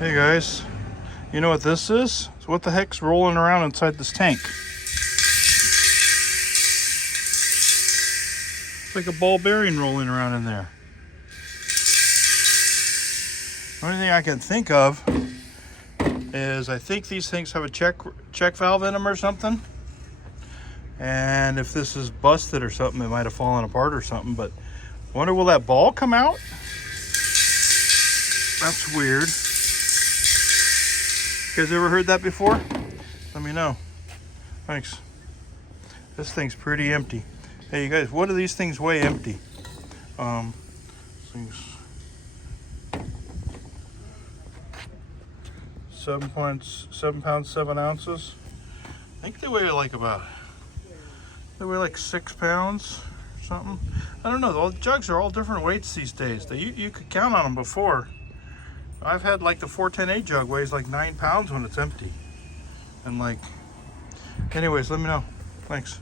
Hey guys, you know what this is? So what the heck's rolling around inside this tank? It's like a ball bearing rolling around in there. The only thing I can think of is I think these things have a check valve in them or something. And if this is busted or something, it might have fallen apart or something. But I wonder, will that ball come out? That's weird. You guys ever heard that before? Let me know. Thanks. This thing's pretty empty. Hey, you guys, what do these things weigh empty? Things 7 pounds, 7 ounces. I think they weigh like they weigh like 6 pounds or something. I don't know. All the jugs are all different weights these days. You could count on them before. I've had like the 410A jug weighs like 9 pounds when it's empty. And like, anyways, let me know. Thanks.